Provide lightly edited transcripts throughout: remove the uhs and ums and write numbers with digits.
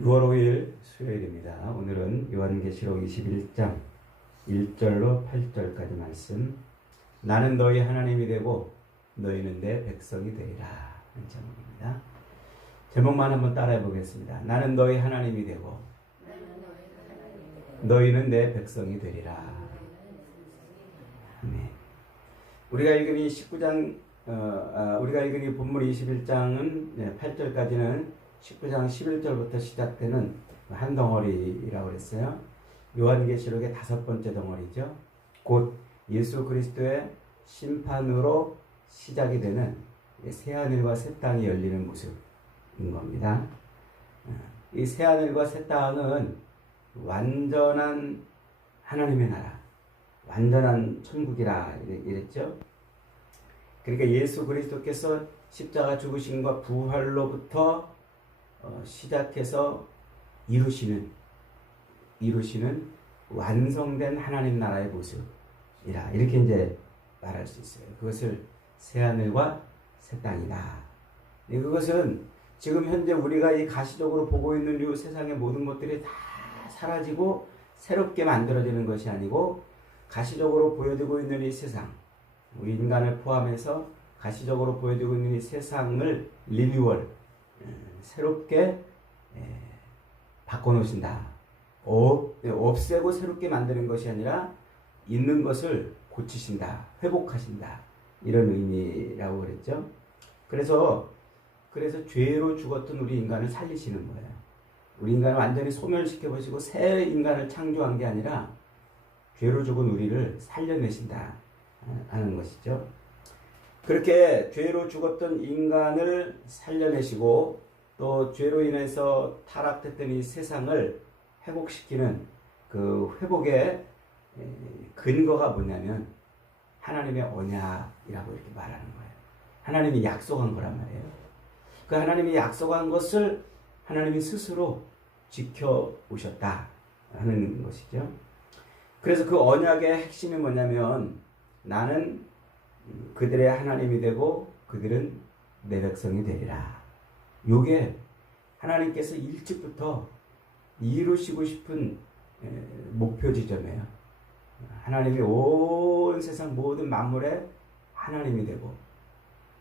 6월 5일 수요일입니다. 오늘은 요한계시록 21장 1절로 8절까지 말씀. 나는 너희 하나님이 되고 너희는 내 백성이 되리라 하는 제목입니다. 제목만 한번 따라해 보겠습니다. 나는 너희 하나님이 되고 너희는 내 백성이 되리라. 아멘. 우리가 읽은 이 19장 우리가 읽은 이 본문 21장은 8절까지는 19장 11절부터 시작되는 한 덩어리라고 그랬어요. 요한계시록의 5번째 덩어리죠. 곧 예수 그리스도의 심판으로 시작이 되는 새하늘과 새 땅이 열리는 모습인 겁니다. 이 새하늘과 새 땅은 완전한 하나님의 나라, 완전한 천국이라 이랬죠. 그러니까 예수 그리스도께서 십자가 죽으심과 부활로부터 시작해서 이루시는 완성된 하나님 나라의 모습이라 이렇게 이제 말할 수 있어요. 그것을 새하늘과 새 땅이다. 그것은 지금 현재 우리가 이 가시적으로 보고 있는 이 세상의 모든 것들이 다 사라지고 새롭게 만들어지는 것이 아니고 가시적으로 보여지고 있는 이 세상, 우리 인간을 포함해서 가시적으로 보여지고 있는 이 세상을 리뉴얼, 새롭게 바꿔놓으신다. 없애고 새롭게 만드는 것이 아니라 있는 것을 고치신다, 회복하신다, 이런 의미라고 그랬죠. 그래서 죄로 죽었던 우리 인간을 살리시는 거예요. 우리 인간을 완전히 소멸시켜 보시고 새 인간을 창조한 게 아니라 죄로 죽은 우리를 살려내신다 하는 것이죠. 그렇게 죄로 죽었던 인간을 살려내시고 또 죄로 인해서 타락됐던 이 세상을 회복시키는 그 회복의 근거가 뭐냐면 하나님의 언약이라고 이렇게 말하는 거예요. 하나님이 약속한 거란 말이에요. 그 하나님이 약속한 것을 하나님이 스스로 지켜오셨다 하는 것이죠. 그래서 그 언약의 핵심이 뭐냐면 나는 그들의 하나님이 되고 그들은 내 백성이 되리라. 요게 하나님께서 일찍부터 이루시고 싶은 목표 지점이에요. 하나님이 온 세상 모든 만물의 하나님이 되고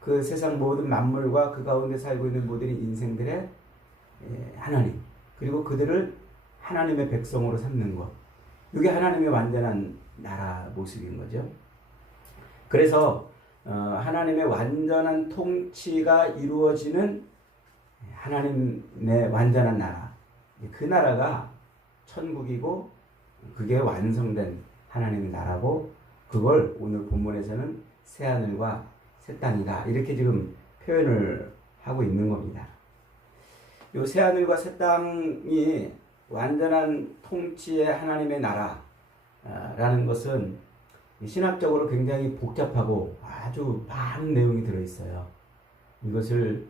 그 세상 모든 만물과 그 가운데 살고 있는 모든 인생들의 하나님, 그리고 그들을 하나님의 백성으로 삼는 것. 이게 하나님의 완전한 나라 모습인 거죠. 그래서 하나님의 완전한 통치가 이루어지는 하나님의 완전한 나라, 그 나라가 천국이고 그게 완성된 하나님의 나라고, 그걸 오늘 본문에서는 새하늘과 새 땅이다 이렇게 지금 표현을 하고 있는 겁니다. 이 새하늘과 새 땅이 완전한 통치의 하나님의 나라라는 것은 신학적으로 굉장히 복잡하고 아주 많은 내용이 들어있어요. 이것을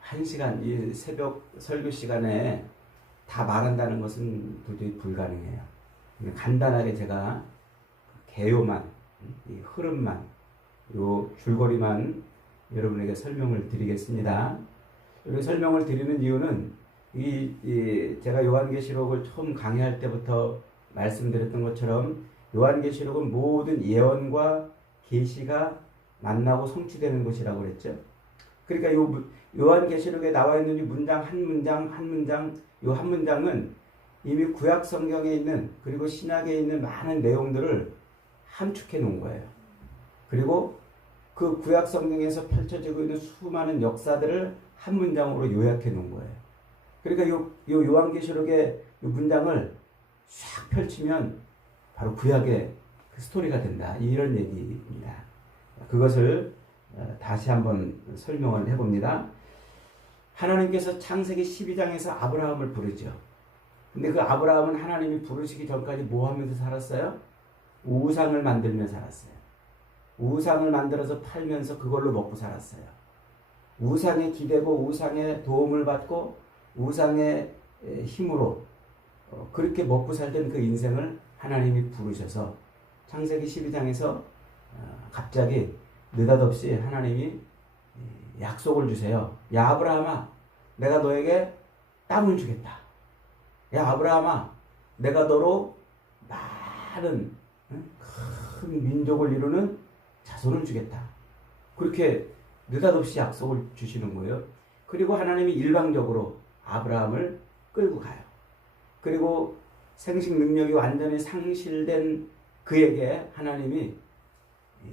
1시간, 이 새벽 설교 시간에 다 말한다는 것은 도저히 불가능해요. 간단하게 제가 개요만, 이 흐름만, 요 줄거리만 여러분에게 설명을 드리겠습니다. 이렇게 설명을 드리는 이유는 제가 요한계시록을 처음 강의할 때부터 말씀드렸던 것처럼 요한계시록은 모든 예언과 계시가 만나고 성취되는 곳이라고 그랬죠. 그러니까 요한계시록에 나와 있는 이 문장 한 문장 요 한 문장은 이미 구약 성경에 있는 그리고 신약에 있는 많은 내용들을 함축해 놓은 거예요. 그리고 그 구약 성경에서 펼쳐지고 있는 수많은 역사들을 한 문장으로 요약해 놓은 거예요. 그러니까 요 요한계시록의 요 문장을 쫙 펼치면 바로 구약의 그 스토리가 된다, 이런 얘기입니다. 그것을 다시 한번 설명을 해봅니다. 하나님께서 창세기 12장에서 아브라함을 부르죠. 근데 그 아브라함은 하나님이 부르시기 전까지 뭐 하면서 살았어요? 우상을 만들며 살았어요. 우상을 만들어서 팔면서 그걸로 먹고 살았어요. 우상에 기대고 우상의 도움을 받고 우상의 힘으로 그렇게 먹고 살던 그 인생을 하나님이 부르셔서 창세기 12장에서 갑자기 느닷없이 하나님이 약속을 주세요. 야 아브라함아, 내가 너에게 땅을 주겠다. 야 아브라함아, 내가 너로 많은 큰 민족을 이루는 자손을 주겠다. 그렇게 느닷없이 약속을 주시는 거예요. 그리고 하나님이 일방적으로 아브라함을 끌고 가요. 그리고 생식 능력이 완전히 상실된 그에게 하나님이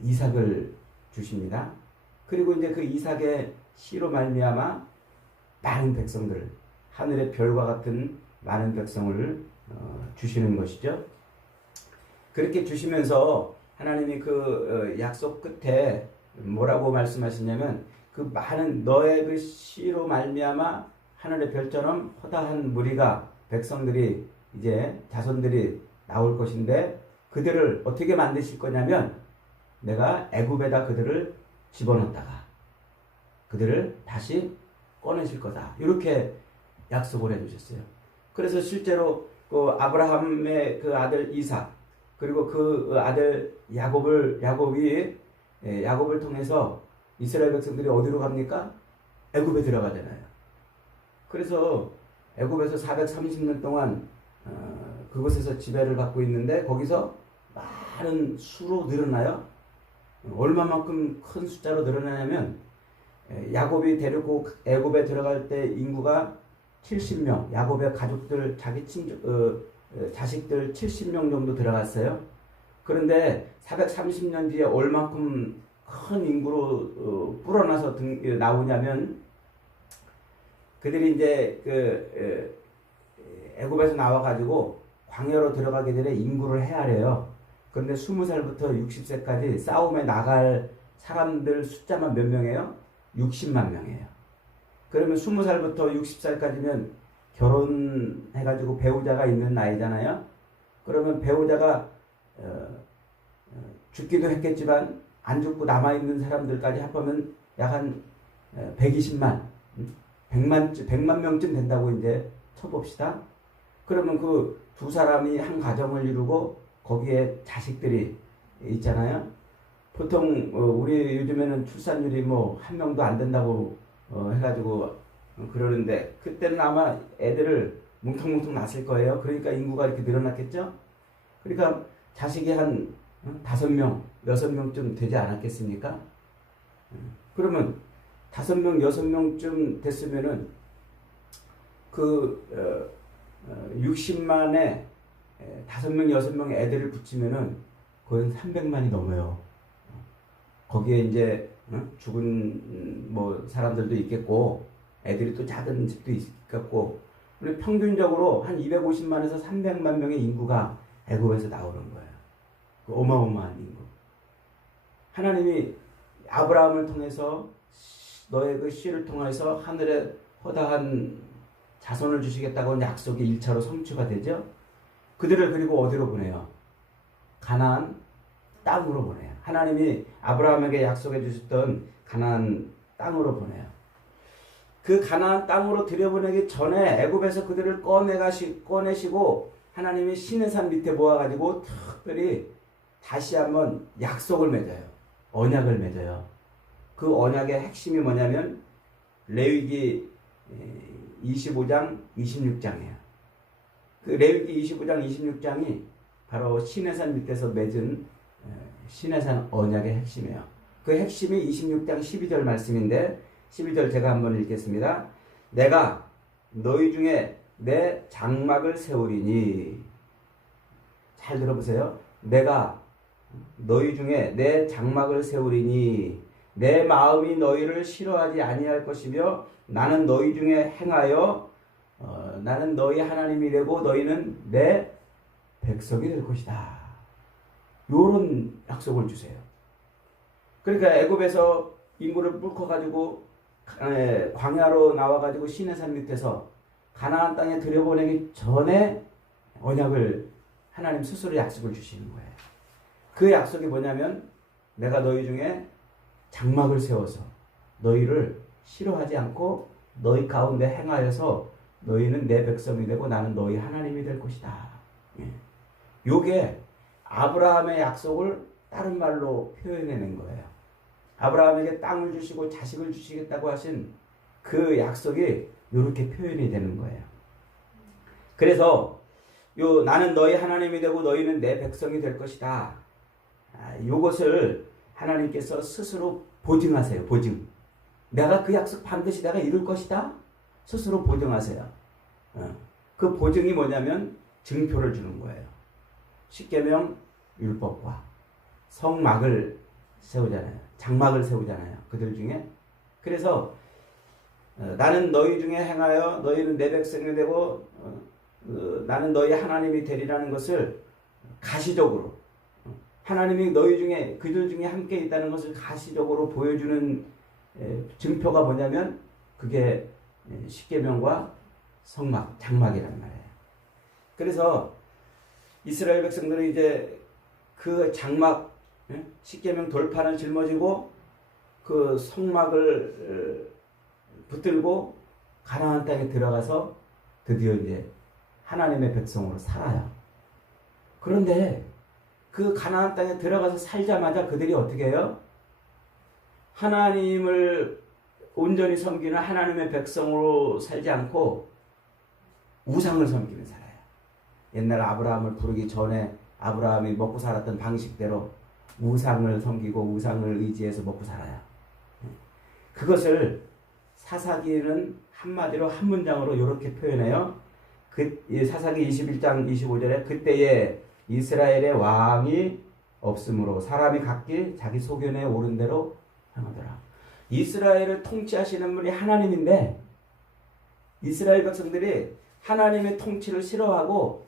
이삭을 주십니다. 그리고 이제 그 이삭의 씨로 말미암아 많은 백성들, 하늘의 별과 같은 많은 백성을 주시는 것이죠. 그렇게 주시면서 하나님이 그 약속 끝에 뭐라고 말씀하시냐면, 그 많은 너의 그 씨로 말미암아 하늘의 별처럼 허다한 무리가, 백성들이, 이제 자손들이 나올 것인데, 그들을 어떻게 만드실 거냐면, 내가 애굽에다 그들을 집어넣다가 그들을 다시 꺼내실 거다. 이렇게 약속을 해주셨어요. 그래서 실제로 그 아브라함의 그 아들 이삭, 그리고 그 아들 야곱이 야곱을 통해서 이스라엘 백성들이 어디로 갑니까? 애굽에 들어가잖아요. 그래서 애굽에서 430년 동안 그곳에서 지배를 받고 있는데, 거기서 많은 수로 늘어나요. 얼마만큼 큰 숫자로 늘어나냐면, 야곱이 데리고 애굽에 들어갈 때 인구가 70명, 야곱의 가족들, 자식들 70명 정도 들어갔어요. 그런데 430년 뒤에 얼마큼 큰 인구로 불어나서 나오냐면, 그들이 이제 애굽에서 나와가지고 광야로 들어가기 전에 인구를 헤아려요. 그런데 20살부터 60세까지 싸움에 나갈 사람들 숫자만 몇 명이에요? 60만 명이에요. 그러면 20살부터 60살까지면 결혼해가지고 배우자가 있는 나이잖아요. 그러면 배우자가 죽기도 했겠지만 안 죽고 남아있는 사람들까지 합하면 약 한 120만, 100만 명쯤 된다고 이제 쳐봅시다. 그러면 그 두 사람이 한 가정을 이루고 거기에 자식들이 있잖아요. 보통 우리 요즘에는 출산율이 뭐 1명도 안 된다고 해가지고 그러는데, 그때는 아마 애들을 뭉텅뭉텅 낳았을 거예요. 그러니까 인구가 이렇게 늘어났겠죠. 그러니까 자식이 한 5명, 6명쯤 되지 않았겠습니까? 그러면 5명, 6명쯤 됐으면은 그 60만에 5명, 6명 애들을 붙이면은 거의 300만이 넘어요. 거기에 이제 죽은 뭐 사람들도 있겠고, 애들이 또 작은 집도 있겠고, 그리고 평균적으로 한 250만에서 300만 명의 인구가 애굽에서 나오는 거예요. 그 어마어마한 인구. 하나님이 아브라함을 통해서, 너의 그 씨를 통해서 하늘에 허다한 자손을 주시겠다고 약속이 1차로 성취가 되죠. 그들을 그리고 어디로 보내요? 가나안 땅으로 보내요. 하나님이 아브라함에게 약속해 주셨던 가나안 땅으로 보내요. 그 가나안 땅으로 들여보내기 전에 애굽에서 그들을 꺼내시고 하나님이 시내산 밑에 모아가지고 특별히 다시 한번 약속을 맺어요. 언약을 맺어요. 그 언약의 핵심이 뭐냐면 레위기 25장 26장이에요. 그 레위기 25장 26장이 바로 시내산 밑에서 맺은 시내산 언약의 핵심이에요. 그 핵심이 26장 12절 말씀인데, 12절 제가 한번 읽겠습니다. 내가 너희 중에 내 장막을 세우리니, 잘 들어보세요. 내가 너희 중에 내 장막을 세우리니 내 마음이 너희를 싫어하지 아니할 것이며 나는 너희 중에 행하여 나는 너희 하나님이 되고 너희는 내 백성이 될 것이다. 요런 약속을 주세요. 그러니까 애굽에서 인구를 뿔커가지고 광야로 나와가지고 시내산 밑에서 가나안 땅에 들여보내기 전에 언약을 하나님 스스로 약속을 주시는 거예요. 그 약속이 뭐냐면 내가 너희 중에 장막을 세워서 너희를 싫어하지 않고 너희 가운데 행하여서 너희는 내 백성이 되고 나는 너희 하나님이 될 것이다. 요게 아브라함의 약속을 다른 말로 표현해낸 거예요. 아브라함에게 땅을 주시고 자식을 주시겠다고 하신 그 약속이 이렇게 표현이 되는 거예요. 그래서 요 나는 너희 하나님이 되고 너희는 내 백성이 될 것이다. 요것을 하나님께서 스스로 보증하세요. 보증. 내가 그 약속 반드시 내가 이룰 것이다. 스스로 보증하세요. 그 보증이 뭐냐면 증표를 주는 거예요. 십계명 율법과 성막을 세우잖아요. 장막을 세우잖아요. 그들 중에. 그래서 나는 너희 중에 행하여 너희는 내 백성이 되고 나는 너희 하나님이 되리라는 것을 가시적으로 하나님이 너희 중에 그들 중에 함께 있다는 것을 가시적으로 보여주는 증표가 뭐냐면 그게 십계명과 성막, 장막이란 말이에요. 그래서 이스라엘 백성들은 이제 그 장막, 십계명 돌판을 짊어지고 그 성막을 붙들고 가나안 땅에 들어가서 드디어 이제 하나님의 백성으로 살아요. 그런데 그 가나안 땅에 들어가서 살자마자 그들이 어떻게 해요? 하나님을 온전히 섬기는 하나님의 백성으로 살지 않고 우상을 섬기며 살아요. 옛날 아브라함을 부르기 전에 아브라함이 먹고 살았던 방식대로 우상을 섬기고 우상을 의지해서 먹고 살아요. 그것을 사사기는 한마디로 한 문장으로 이렇게 표현해요. 사사기 21장 25절에 그때에 이스라엘의 왕이 없으므로 사람이 각기 자기 소견에 오른 대로 행하더라. 이스라엘을 통치하시는 분이 하나님인데 이스라엘 백성들이 하나님의 통치를 싫어하고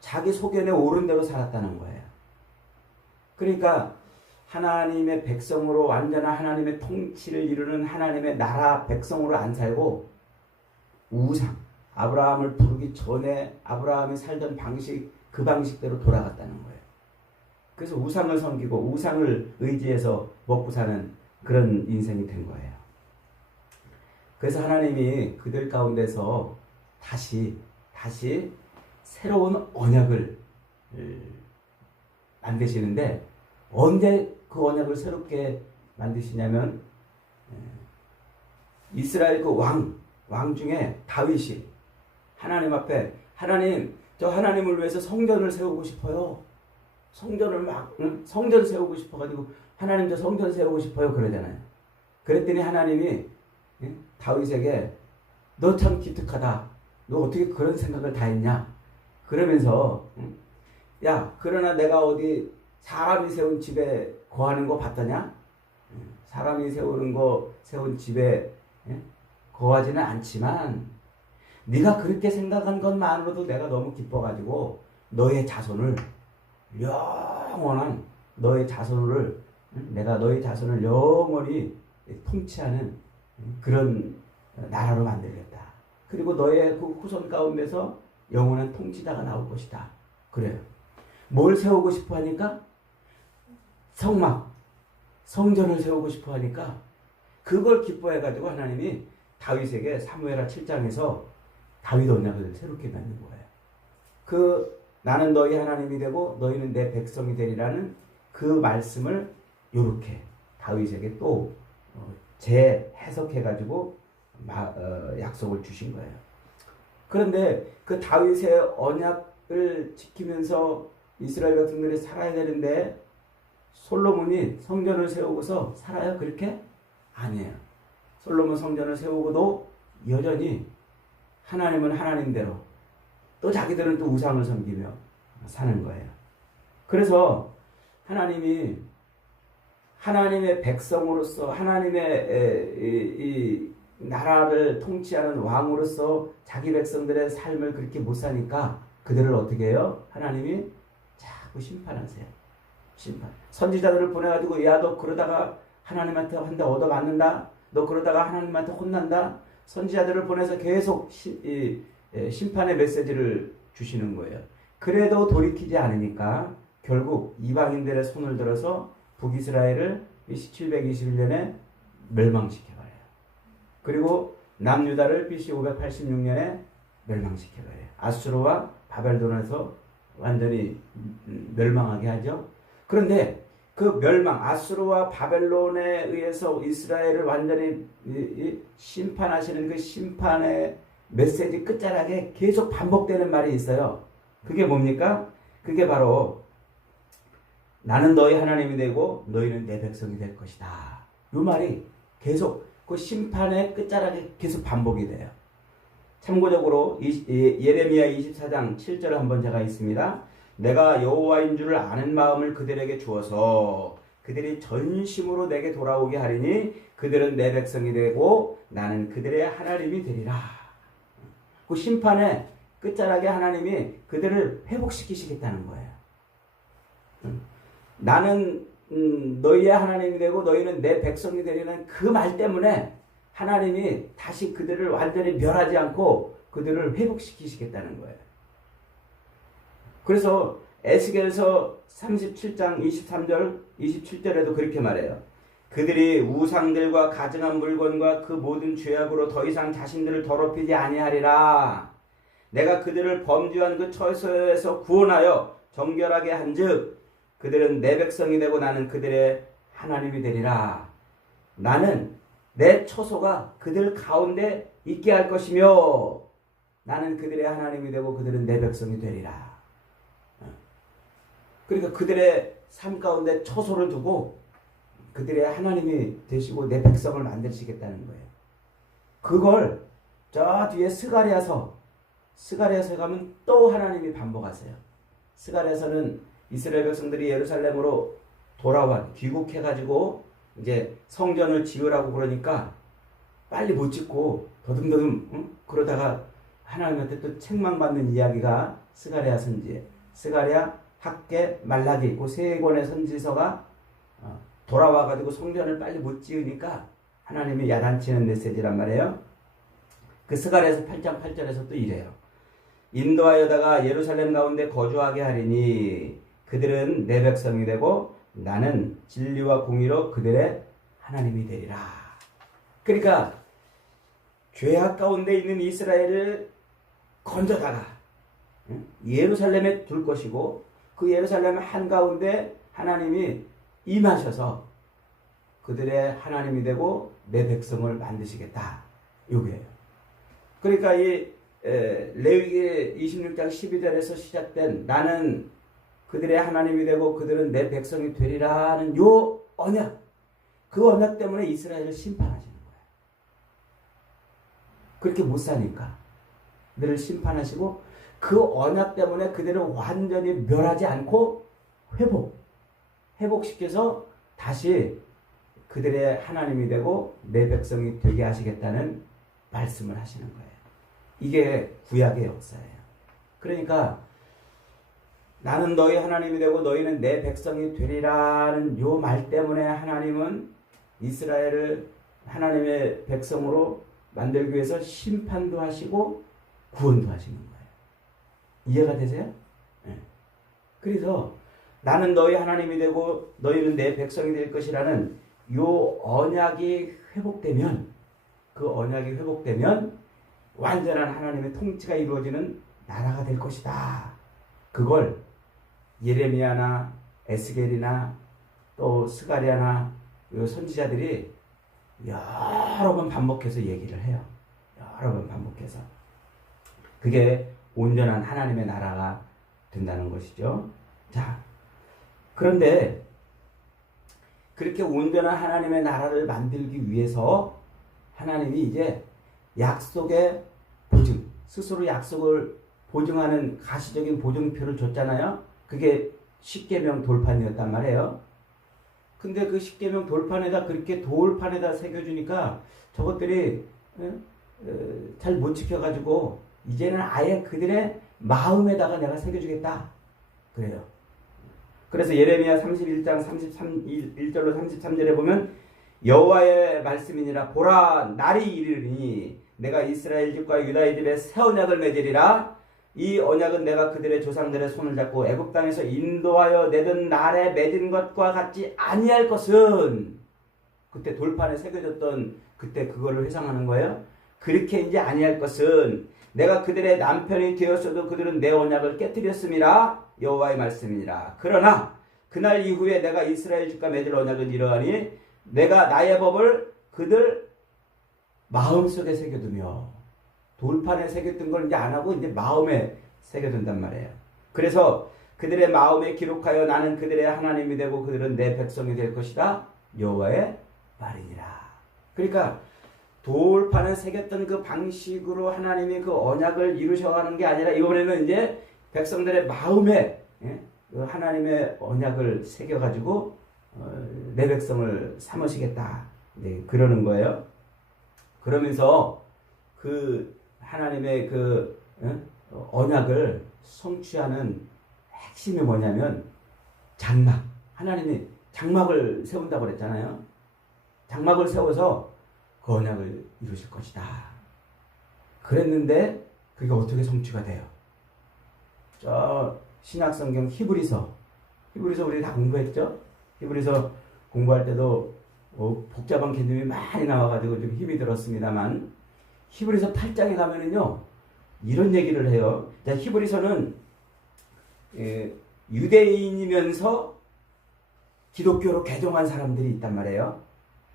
자기 소견에 오른 대로 살았다는 거예요. 그러니까 하나님의 백성으로 완전한 하나님의 통치를 이루는 하나님의 나라 백성으로 안 살고 우상, 아브라함을 부르기 전에 아브라함이 살던 방식, 그 방식대로 돌아갔다는 거예요. 그래서 우상을 섬기고 우상을 의지해서 먹고 사는 그런 인생이 된 거예요. 그래서 하나님이 그들 가운데서 다시 새로운 언약을 만드시는데 언제 그 언약을 새롭게 만드시냐면 이스라엘 그 왕 중에 다윗이 하나님 앞에 하나님 저 하나님을 위해서 성전을 세우고 싶어요. 성전 세우고 싶어가지고 하나님 저 성전 세우고 싶어요 그러잖아요. 그랬더니 하나님이 다윗에게 너 참 기특하다. 너 어떻게 그런 생각을 다 했냐? 그러면서 야 그러나 내가 어디 사람이 세운 집에 거하는 거 봤더냐? 사람이 세운 집에 거하지는 않지만 네가 그렇게 생각한 것만으로도 내가 너무 기뻐가지고 너의 자손을 영원한 너의 자손을 내가 너의 자손을 영원히 통치하는 그런 나라로 만들겠다. 그리고 너의 그 후손 가운데서 영원한 통치자가 나올 것이다. 그래요. 뭘 세우고 싶어 하니까? 성막, 성전을 세우고 싶어 하니까 그걸 기뻐해가지고 하나님이 다윗에게 사무엘하 7장에서 다윗 언약을 새롭게 맺는 거예요. 나는 너희 하나님이 되고 너희는 내 백성이 되리라는 그 말씀을 이렇게 다윗에게 또 재해석해가지고 약속을 주신 거예요. 그런데 그 다윗의 언약을 지키면서 이스라엘 백성들이 살아야 되는데 솔로몬이 성전을 세우고서 살아요? 그렇게? 아니에요. 솔로몬 성전을 세우고도 여전히 하나님은 하나님대로 또 자기들은 또 우상을 섬기며 사는 거예요. 그래서 하나님이 하나님의 백성으로서 하나님의 이 나라를 통치하는 왕으로서 자기 백성들의 삶을 그렇게 못 사니까 그들을 어떻게 해요? 하나님이 자꾸 심판하세요. 심판. 선지자들을 보내가지고 야 너 그러다가 하나님한테 한대 얻어맞는다. 너 그러다가 하나님한테 혼난다. 선지자들을 보내서 계속 심판의 메시지를 주시는 거예요. 그래도 돌이키지 않으니까 결국 이방인들의 손을 들어서 북이스라엘을 721년에 멸망시켜버려요. 그리고 남유다를 BC 586년에 멸망시켜버려요. 아수르와 바벨론에서 완전히 멸망하게 하죠. 그런데 그 멸망, 아수르와 바벨론에 의해서 이스라엘을 완전히 심판하시는 그 심판의 메시지 끝자락에 계속 반복되는 말이 있어요. 그게 뭡니까? 그게 바로 나는 너희 하나님이 되고 너희는 내 백성이 될 것이다. 이 말이 계속 그 심판의 끝자락에 계속 반복이 돼요. 참고적으로 예레미야 24장 7절 한번 제가 있습니다. 내가 여호와인 줄 아는 마음을 그들에게 주어서 그들이 전심으로 내게 돌아오게 하리니 그들은 내 백성이 되고 나는 그들의 하나님이 되리라. 그 심판의 끝자락에 하나님이 그들을 회복시키시겠다는 거예요. 나는 너희의 하나님이 되고 너희는 내 백성이 되리는 그 말 때문에 하나님이 다시 그들을 완전히 멸하지 않고 그들을 회복시키시겠다는 거예요. 그래서 에스겔서 37장 23절 27절에도 그렇게 말해요. 그들이 우상들과 가증한 물건과 그 모든 죄악으로 더 이상 자신들을 더럽히지 아니하리라. 내가 그들을 범죄한 그 처소에서 구원하여 정결하게 한즉 그들은 내 백성이 되고 나는 그들의 하나님이 되리라. 나는 내 처소가 그들 가운데 있게 할 것이며 나는 그들의 하나님이 되고 그들은 내 백성이 되리라. 그러니까 그들의 삶 가운데 처소를 두고 그들의 하나님이 되시고 내 백성을 만드시겠다는 거예요. 그걸 저 뒤에 스가랴서에 가면 또 하나님이 반복하세요. 스가랴서는 이스라엘 백성들이 예루살렘으로 귀국해가지고 이제 성전을 지으라고 그러니까 빨리 못 짓고 더듬더듬 그러다가 하나님한테 또 책망받는 이야기가 스가랴 선지에 스가랴, 학개, 말라기 그 세 권의 선지서가 돌아와가지고 성전을 빨리 못 지으니까 하나님이 야단치는 메시지란 말이에요. 그 스가랴서 8장 8절에서 또 이래요. 인도하여다가 예루살렘 가운데 거주하게 하리니 그들은 내 백성이 되고 나는 진리와 공의로 그들의 하나님이 되리라. 그러니까 죄악 가운데 있는 이스라엘을 건져다가 예루살렘에 둘 것이고 그 예루살렘 한가운데 하나님이 임하셔서 그들의 하나님이 되고 내 백성을 만드시겠다. 이거예요. 그러니까 이 레위기 26장 12절에서 시작된 나는 그들의 하나님이 되고 그들은 내 백성이 되리라는 요 언약, 그 언약 때문에 이스라엘을 심판하시는 거예요. 그렇게 못 사니까 그들을 심판하시고 그 언약 때문에 그들을 완전히 멸하지 않고 회복시켜서 다시 그들의 하나님이 되고 내 백성이 되게 하시겠다는 말씀을 하시는 거예요. 이게 구약의 역사예요. 그러니까 나는 너희 하나님이 되고 너희는 내 백성이 되리라는 요 말 때문에 하나님은 이스라엘을 하나님의 백성으로 만들기 위해서 심판도 하시고 구원도 하시는 거예요. 이해가 되세요? 네. 그래서 나는 너희 하나님이 되고 너희는 내 백성이 될 것이라는 요 언약이 회복되면 그 언약이 회복되면 완전한 하나님의 통치가 이루어지는 나라가 될 것이다. 그걸 예레미야나 에스겔이나 또 스가랴나 요 선지자들이 여러 번 반복해서 얘기를 해요. 여러 번 반복해서. 그게 온전한 하나님의 나라가 된다는 것이죠. 자, 그런데 그렇게 온전한 하나님의 나라를 만들기 위해서 하나님이 이제 약속의 보증, 스스로 약속을 보증하는 가시적인 보증표를 줬잖아요. 그게 십계명 돌판이었단 말이에요. 근데 그 십계명 돌판에다 그렇게 돌판에다 새겨주니까 저것들이 잘 못 지켜가지고 이제는 아예 그들의 마음에다가 내가 새겨주겠다. 그래요. 그래서 예레미야 31장 1절로 33절에 보면 여호와의 말씀이니라 보라 날이 이르리니 내가 이스라엘 집과 유다의 집에 새 언약을 맺으리라. 이 언약은 내가 그들의 조상들의 손을 잡고 애굽 땅에서 인도하여 내던 날에 맺은 것과 같지 아니할 것은 그때 돌판에 새겨졌던 그때 그거를 회상하는 거예요. 그렇게 이제 아니할 것은 내가 그들의 남편이 되었어도 그들은 내 언약을 깨뜨렸음이라 여호와의 말씀이니라. 그러나 그날 이후에 내가 이스라엘 집과 맺을 언약은 이러하니 내가 나의 법을 그들 마음속에 새겨두며 돌판에 새겼던 걸 이제 안 하고 이제 마음에 새겨둔단 말이에요. 그래서 그들의 마음에 기록하여 나는 그들의 하나님이 되고 그들은 내 백성이 될 것이다. 여호와의 말이니라. 그러니까 돌판에 새겼던 그 방식으로 하나님이 그 언약을 이루셔가는 게 아니라 이번에는 이제 백성들의 마음에 그 하나님의 언약을 새겨가지고 내 백성을 삼으시겠다. 그러는 거예요. 그러면서 그 하나님의 그 언약을 성취하는 핵심이 뭐냐면 장막. 하나님이 장막을 세운다고 그랬잖아요. 장막을 세워서 그 언약을 이루실 것이다. 그랬는데 그게 어떻게 성취가 돼요? 저 신약성경 히브리서 우리 다 공부했죠? 히브리서 공부할 때도 복잡한 개념이 많이 나와가지고 좀 힘이 들었습니다만 히브리서 8장에 가면은요 이런 얘기를 해요. 자, 히브리서는 유대인이면서 기독교로 개종한 사람들이 있단 말이에요.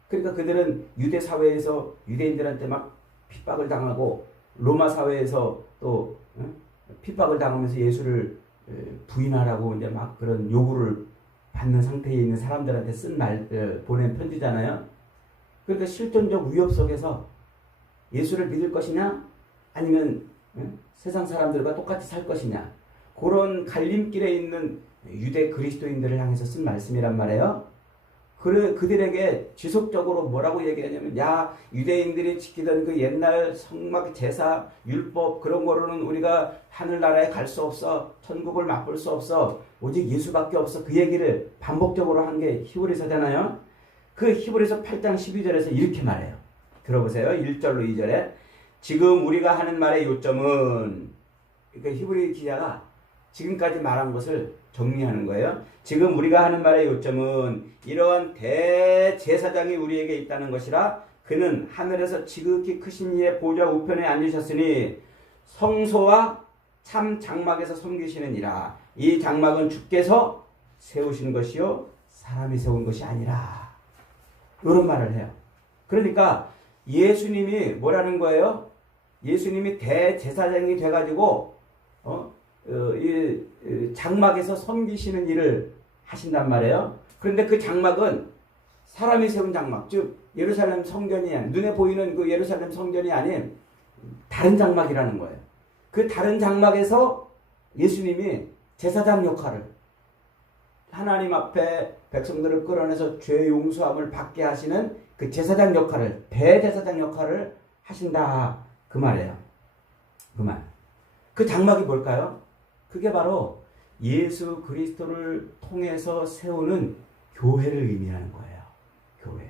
그러니까 그들은 유대 사회에서 유대인들한테 막 핍박을 당하고 로마 사회에서 또 핍박을 당하면서 예수를 부인하라고 이제 막 그런 요구를 받는 상태에 있는 사람들한테 쓴 말들 보낸 편지잖아요. 그러니까 실존적 위협 속에서 예수를 믿을 것이냐 아니면 세상 사람들과 똑같이 살 것이냐 그런 갈림길에 있는 유대 그리스도인들을 향해서 쓴 말씀이란 말이에요. 그들에게 지속적으로 뭐라고 얘기하냐면 야 유대인들이 지키던 그 옛날 성막 제사 율법 그런 거로는 우리가 하늘나라에 갈 수 없어. 천국을 맛볼 수 없어. 오직 예수밖에 없어. 그 얘기를 반복적으로 한 게 히브리서잖아요. 그 히브리서 8장 12절에서 이렇게 말해요. 들어보세요. 1절로 2절에 지금 우리가 하는 말의 요점은 그러니까 히브리 기자가 지금까지 말한 것을 정리하는 거예요. 지금 우리가 하는 말의 요점은 이러한 대제사장이 우리에게 있다는 것이라 그는 하늘에서 지극히 크신 이의 보좌 우편에 앉으셨으니 성소와 참 장막에서 섬기시느니라. 이 장막은 주께서 세우신 것이요 사람이 세운 것이 아니라. 이런 말을 해요. 그러니까 예수님이 뭐라는 거예요? 예수님이 대제사장이 돼가지고 이 장막에서 섬기시는 일을 하신단 말이에요. 그런데 그 장막은 사람이 세운 장막, 즉 예루살렘 성전이 아닌 눈에 보이는 그 예루살렘 성전이 아닌 다른 장막이라는 거예요. 그 다른 장막에서 예수님이 제사장 역할을 하나님 앞에 백성들을 끌어내서 죄 용서함을 받게 하시는 그 제사장 역할을 대제사장 역할을 하신다 그 말이에요. 그 말. 그 장막이 뭘까요? 그게 바로 예수 그리스도를 통해서 세우는 교회를 의미하는 거예요. 교회.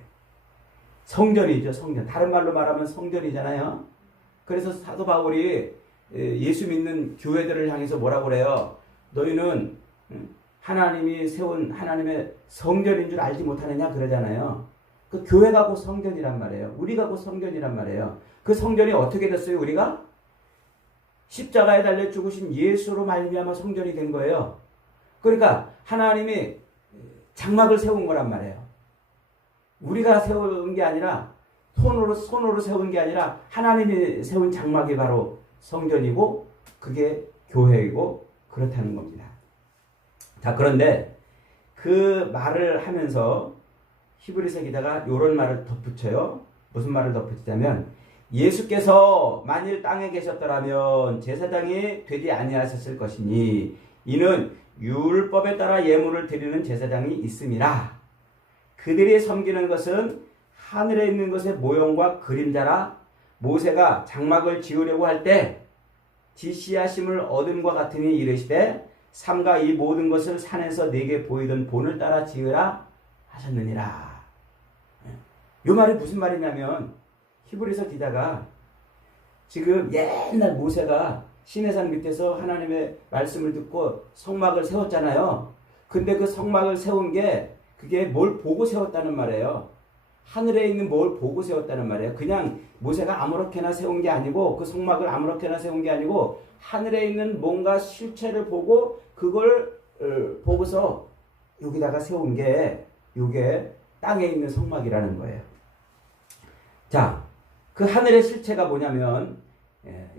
성전이죠. 성전. 다른 말로 말하면 성전이잖아요. 그래서 사도 바울이 예수 믿는 교회들을 향해서 뭐라고 그래요? 너희는 하나님이 세운 하나님의 성전인 줄 알지 못하느냐 그러잖아요. 그 교회가 곧 성전이란 말이에요. 우리가 곧 성전이란 말이에요. 그 성전이 어떻게 됐어요? 우리가? 십자가에 달려 죽으신 예수로 말미암아 성전이 된 거예요. 그러니까 하나님이 장막을 세운 거란 말이에요. 우리가 세운 게 아니라 손으로 세운 게 아니라 하나님이 세운 장막이 바로 성전이고 그게 교회이고 그렇다는 겁니다. 자, 그런데 그 말을 하면서 히브리서 기자가 이런 말을 덧붙여요. 무슨 말을 덧붙이냐면 예수께서 만일 땅에 계셨더라면 제사장이 되지 아니하셨을 것이니 이는 율법에 따라 예물을 드리는 제사장이 있음이라. 그들이 섬기는 것은 하늘에 있는 것의 모형과 그림자라. 모세가 장막을 지으려고 할 때 지시하심을 얻음과 같으니 이르시되 삼가 이 모든 것을 산에서 내게 보이던 본을 따라 지으라 하셨느니라. 이 말이 무슨 말이냐면 히브리서 기자가 지금 옛날 모세가 시내산 밑에서 하나님의 말씀을 듣고 성막을 세웠잖아요. 근데 그 성막을 세운 게 그게 뭘 보고 세웠다는 말이에요. 하늘에 있는 뭘 보고 세웠다는 말이에요. 그냥 모세가 아무렇게나 세운 게 아니고 그 성막을 아무렇게나 세운 게 아니고 하늘에 있는 뭔가 실체를 보고 그걸 보고서 여기다가 세운 게 이게 땅에 있는 성막이라는 거예요. 자, 그 하늘의 실체가 뭐냐면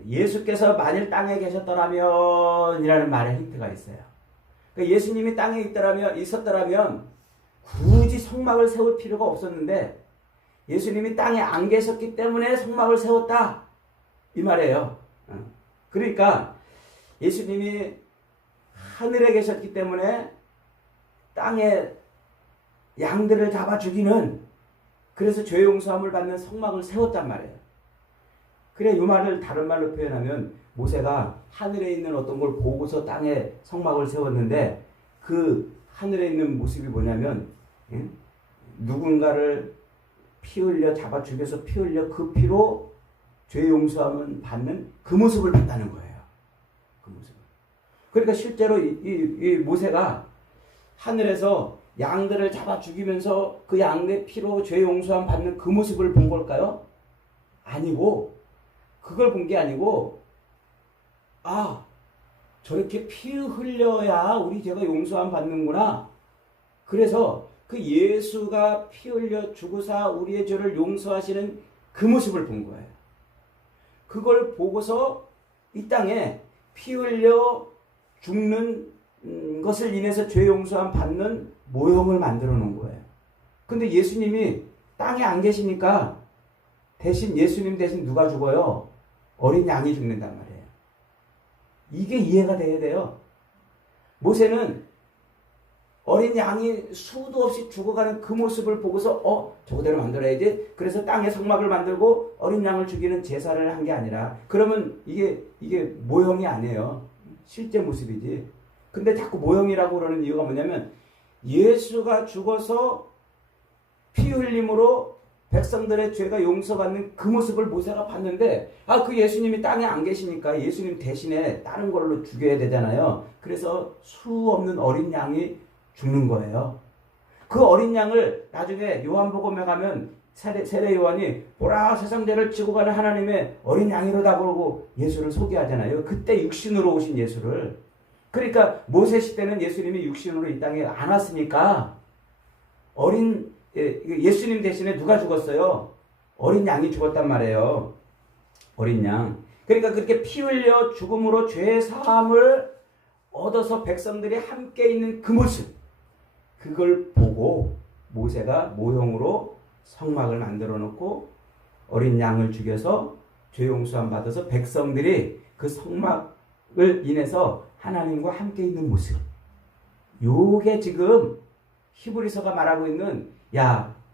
예수께서 만일 땅에 계셨더라면 이라는 말에 힌트가 있어요. 그러니까 예수님이 땅에 있었더라면 굳이 성막을 세울 필요가 없었는데 예수님이 땅에 안 계셨기 때문에 성막을 세웠다 이 말이에요. 그러니까 예수님이 하늘에 계셨기 때문에 땅에 양들을 잡아 죽이는, 그래서 죄 용서함을 받는 성막을 세웠단 말이에요. 그래 이 말을 다른 말로 표현하면 모세가 하늘에 있는 어떤 걸 보고서 땅에 성막을 세웠는데 그 하늘에 있는 모습이 뭐냐면 누군가를 피 흘려 잡아 죽여서 피 흘려 그 피로 죄 용서함을 받는 그 모습을 봤다는 거예요. 그 모습을. 그러니까 실제로 이 모세가 하늘에서 양들을 잡아 죽이면서 그 양의 피로 죄 용서함 받는 그 모습을 본 걸까요? 아니고, 그걸 본 게 아니고, 저렇게 피 흘려야 우리 죄가 용서함 받는구나. 그래서 그 예수가 피 흘려 죽으사 우리의 죄를 용서하시는 그 모습을 본 거예요. 그걸 보고서 이 땅에 피 흘려 죽는 것을 인해서 죄 용서함 받는 모형을 만들어 놓은 거예요. 근데 예수님이 땅에 안 계시니까 예수님 대신 누가 죽어요? 어린 양이 죽는단 말이에요. 이게 이해가 돼야 돼요. 모세는 어린 양이 수도 없이 죽어가는 그 모습을 보고서 저거대로 만들어야지. 그래서 땅에 성막을 만들고 어린 양을 죽이는 제사를 한 게 아니라, 그러면 이게 모형이 아니에요. 실제 모습이지. 근데 자꾸 모형이라고 그러는 이유가 뭐냐면 예수가 죽어서 피 흘림으로 백성들의 죄가 용서받는 그 모습을 모세가 봤는데 그 예수님이 땅에 안 계시니까 예수님 대신에 다른 걸로 죽여야 되잖아요. 그래서 수 없는 어린 양이 죽는 거예요. 그 어린 양을 나중에 요한복음에 가면 세례 요한이 보라 세상 죄를 지고 가는 하나님의 어린 양이로다 그러고 예수를 소개하잖아요. 그때 육신으로 오신 예수를. 그러니까 모세 시대는 예수님이 육신으로 이 땅에 안 왔으니까 예수님 대신에 누가 죽었어요? 어린 양이 죽었단 말이에요. 어린 양. 그러니까 그렇게 피 흘려 죽음으로 죄 사함을 얻어서 백성들이 함께 있는 그 모습, 그걸 보고 모세가 모형으로 성막을 만들어 놓고 어린 양을 죽여서 죄 용서함 받아서 백성들이 그 성막을 인해서 하나님과 함께 있는 모습. 요게 지금 히브리서가 말하고 있는,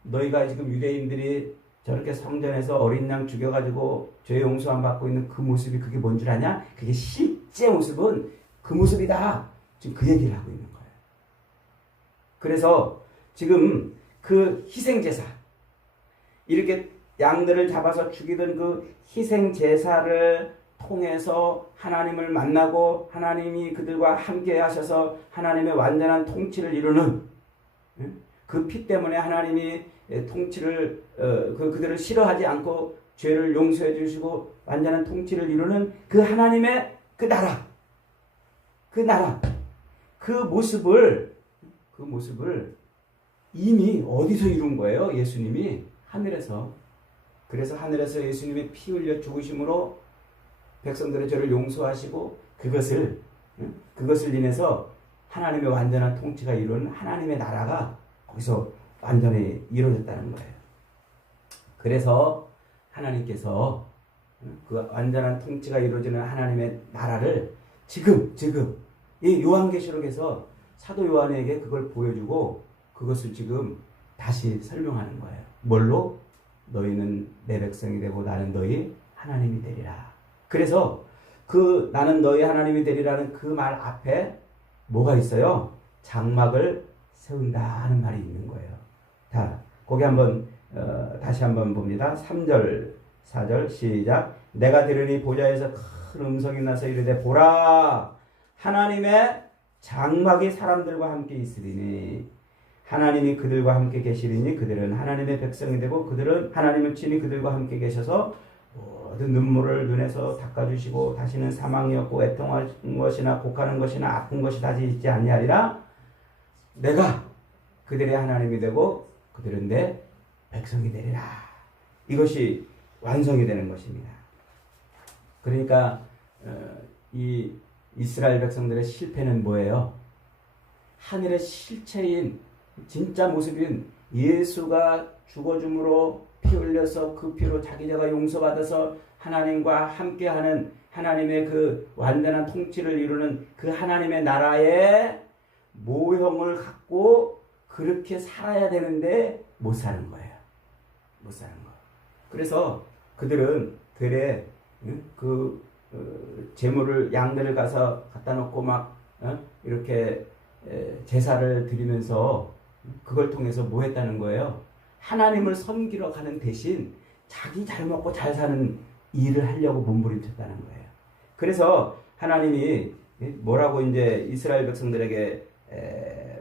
너희가 지금 유대인들이 저렇게 성전에서 어린 양 죽여가지고 죄 용서함 받고 있는 그 모습이 그게 뭔 줄 아냐? 그게 실제 모습은 그 모습이다. 지금 그 얘기를 하고 있는 거예요. 그래서 지금 그 희생제사, 이렇게 양들을 잡아서 죽이던 그 희생제사를 통해서 하나님을 만나고 하나님이 그들과 함께 하셔서 하나님의 완전한 통치를 이루는, 그 피 때문에 하나님이 통치를 그들을 싫어하지 않고 죄를 용서해 주시고 완전한 통치를 이루는 그 하나님의 그 나라, 그 모습을 이미 어디서 이룬 거예요? 예수님이 하늘에서. 그래서 하늘에서 예수님이 피 흘려 죽으심으로 백성들의 죄를 용서하시고 그것을 인해서 하나님의 완전한 통치가 이루는 하나님의 나라가 거기서 완전히 이루어졌다는 거예요. 그래서 하나님께서 그 완전한 통치가 이루어지는 하나님의 나라를 지금 이 요한계시록에서 사도 요한에게 그걸 보여주고 그것을 지금 다시 설명하는 거예요. 뭘로? 너희는 내 백성이 되고 나는 너희 하나님이 되리라. 그래서 그 나는 너희 하나님이 되리라는 그 말 앞에 뭐가 있어요? 장막을 세운다 하는 말이 있는 거예요. 거기 한번 다시 한번 봅니다. 3절 4절 시작. 내가 들으니 보좌에서 큰 음성이 나서 이르되 보라 하나님의 장막이 사람들과 함께 있으리니 하나님이 그들과 함께 계시리니 그들은 하나님의 백성이 되고 그들은 하나님을 친히 그들과 함께 계셔서 모든 눈물을 눈에서 닦아주시고 다시는 사망이 없고 애통하는 것이나 곡하는 것이나 아픈 것이 다시 있지 아니하리라. 내가 그들의 하나님이 되고 그들은 내 백성이 되리라. 이것이 완성이 되는 것입니다. 그러니까 이 이스라엘 백성들의 실패는 뭐예요? 하늘의 실체인 진짜 모습인 예수가 죽어줌으로 피 흘려서 그 피로 자기 죄가 용서받아서 하나님과 함께하는 하나님의 그 완전한 통치를 이루는 그 하나님의 나라의 모형을 갖고 그렇게 살아야 되는데 못 사는 거예요. 못 사는 거. 그래서 그들은 되레 그 제물을 양들을 가서 갖다 놓고 막 이렇게 제사를 드리면서 그걸 통해서 뭐 했다는 거예요? 하나님을 섬기러 가는 대신 자기 잘 먹고 잘 사는 일을 하려고 몸부림쳤다는 거예요. 그래서 하나님이 뭐라고 이제 이스라엘 백성들에게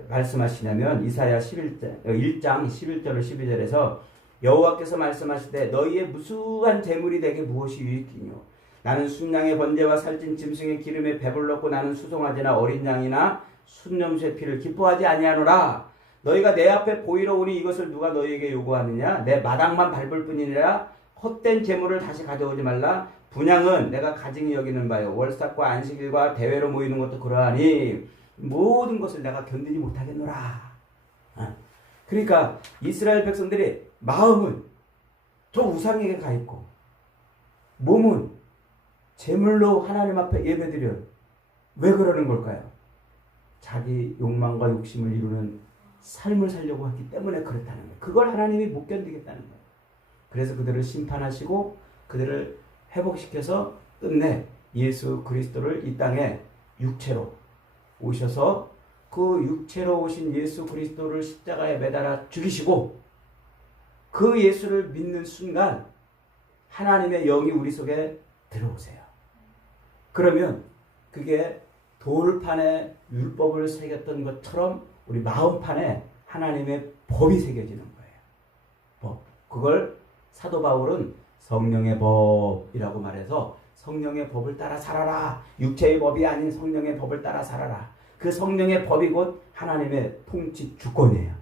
말씀하시냐면 이사야 1장 11절 12절에서 여호와께서 말씀하시되 너희의 무수한 재물이 내게 무엇이 유익이뇨 나는 순양의 번제와 살찐 짐승의 기름에 배불렀고 나는 수송아지나 어린 양이나 순염소의 피를 기뻐하지 아니하노라. 너희가 내 앞에 보이러 오니 이것을 누가 너희에게 요구하느냐 내 마당만 밟을 뿐이니라. 헛된 재물을 다시 가져오지 말라. 분향은 내가 가증히 여기는 바요 월삭과 안식일과 대회로 모이는 것도 그러하니 모든 것을 내가 견디지 못하겠노라. 그러니까 이스라엘 백성들이 마음은 저 우상에게 가 있고 몸은 제물로 하나님 앞에 예배드려. 왜 그러는 걸까요? 자기 욕망과 욕심을 이루는 삶을 살려고 하기 때문에 그렇다는 거예요. 그걸 하나님이 못 견디겠다는 거예요. 그래서 그들을 심판하시고 그들을 회복시켜서 끝내 예수 그리스도를 이 땅에 육체로 오셔서 그 육체로 오신 예수 그리스도를 십자가에 매달아 죽이시고 그 예수를 믿는 순간 하나님의 영이 우리 속에 들어오세요. 그러면 그게 돌판에 율법을 새겼던 것처럼 우리 마음판에 하나님의 법이 새겨지는 거예요. 법. 그걸 사도 바울은 성령의 법이라고 말해서 성령의 법을 따라 살아라. 육체의 법이 아닌 성령의 법을 따라 살아라. 그 성령의 법이 곧 하나님의 통치 주권이에요.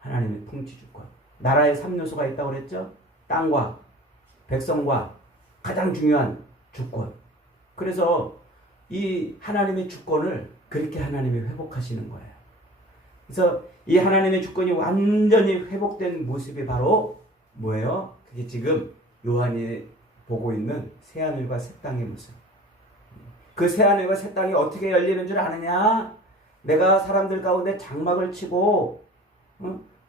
하나님의 통치 주권. 나라의 3요소가 있다고 그랬죠? 땅과 백성과 가장 중요한 주권. 그래서 이 하나님의 주권을 그렇게 하나님이 회복하시는 거예요. 그래서 이 하나님의 주권이 완전히 회복된 모습이 바로 뭐예요? 그게 지금 요한이 보고 있는 새하늘과 새 땅의 모습. 그 새하늘과 새 땅이 어떻게 열리는 줄 아느냐? 내가 사람들 가운데 장막을 치고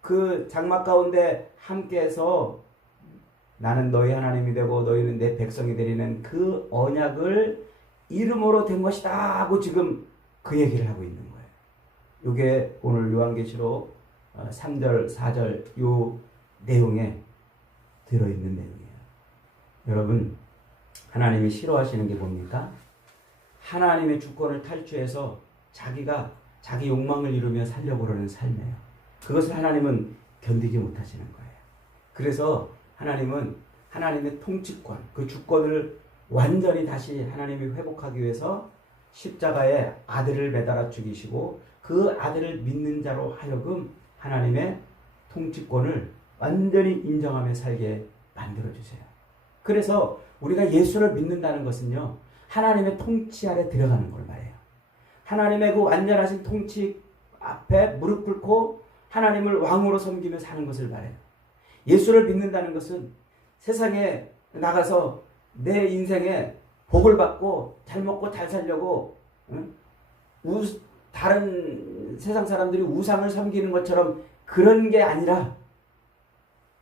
그 장막 가운데 함께해서 나는 너희 하나님이 되고 너희는 내 백성이 되리는 그 언약을 이름으로 된 것이다 하고 지금 그 얘기를 하고 있는 거예요. 이게 오늘 요한계시록 3절 4절 요 내용에 들어있는 내용이에요. 여러분 하나님이 싫어하시는 게 뭡니까? 하나님의 주권을 탈취해서 자기가 자기 욕망을 이루며 살려고 그러는 삶이에요. 그것을 하나님은 견디지 못하시는 거예요. 그래서 하나님은 하나님의 통치권, 그 주권을 완전히 다시 하나님이 회복하기 위해서 십자가에 아들을 매달아 죽이시고 그 아들을 믿는 자로 하여금 하나님의 통치권을 완전히 인정하며 살게 만들어주세요. 그래서 우리가 예수를 믿는다는 것은요, 하나님의 통치 아래 들어가는 걸 말해요. 하나님의 그 완전하신 통치 앞에 무릎 꿇고 하나님을 왕으로 섬기며 사는 것을 말해요. 예수를 믿는다는 것은 세상에 나가서 내 인생에 복을 받고 잘 먹고 잘 살려고 다른 세상 사람들이 우상을 섬기는 것처럼 그런 게 아니라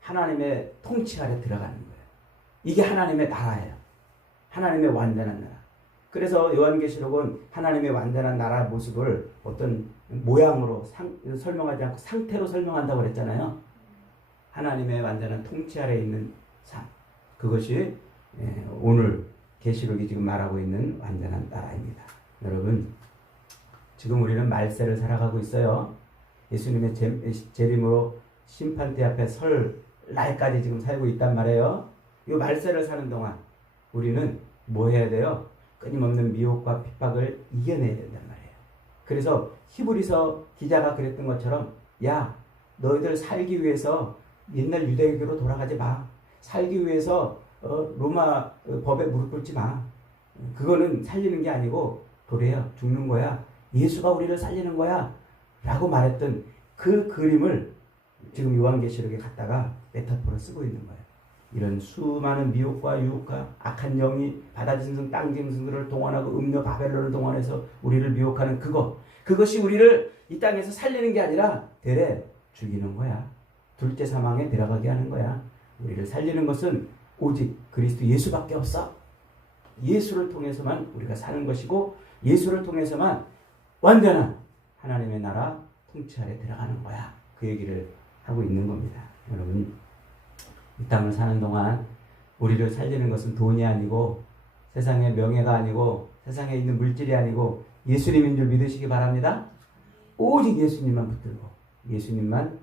하나님의 통치 아래 들어가는 거예요. 이게 하나님의 나라예요. 하나님의 완전한 나라. 그래서 요한계시록은 하나님의 완전한 나라의 모습을 어떤 모양으로 설명하지 않고 상태로 설명한다고 그랬잖아요. 하나님의 완전한 통치 아래 있는 삶. 그것이 오늘 계시록이 지금 말하고 있는 완전한 나라입니다. 여러분, 지금 우리는 말세를 살아가고 있어요. 예수님의 재림으로 심판대 앞에 설 날까지 지금 살고 있단 말이에요. 이 말세를 사는 동안 우리는 뭐 해야 돼요? 끊임없는 미혹과 핍박을 이겨내야 된단 말이에요. 그래서 히브리서 기자가 그랬던 것처럼 야, 너희들 살기 위해서 옛날 유대교로 돌아가지 마. 살기 위해서 로마 법에 무릎 꿇지 마. 그거는 살리는 게 아니고 도래야, 죽는 거야. 예수가 우리를 살리는 거야. 라고 말했던 그 그림을 지금 요한계시록에 갖다가 메타포로 쓰고 있는 거예요. 이런 수많은 미혹과 유혹과 악한 영이 바다 짐승, 땅 짐승들을 동원하고 음녀 바벨론을 동원해서 우리를 미혹하는 그것이 우리를 이 땅에서 살리는 게 아니라 되레 죽이는 거야. 둘째 사망에 들어가게 하는 거야. 우리를 살리는 것은 오직 그리스도 예수밖에 없어. 예수를 통해서만 우리가 사는 것이고 예수를 통해서만 완전한 하나님의 나라 통치 아래 들어가는 거야. 그 얘기를 하고 있는 겁니다. 여러분, 이 땅을 사는 동안 우리를 살리는 것은 돈이 아니고 세상의 명예가 아니고 세상에 있는 물질이 아니고 예수님인 줄 믿으시기 바랍니다. 오직 예수님만 붙들고 예수님만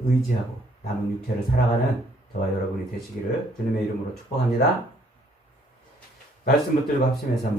의지하고 남은 육체를 살아가는 저와 여러분이 되시기를 주님의 이름으로 축복합니다. 말씀 붙들고 합심해서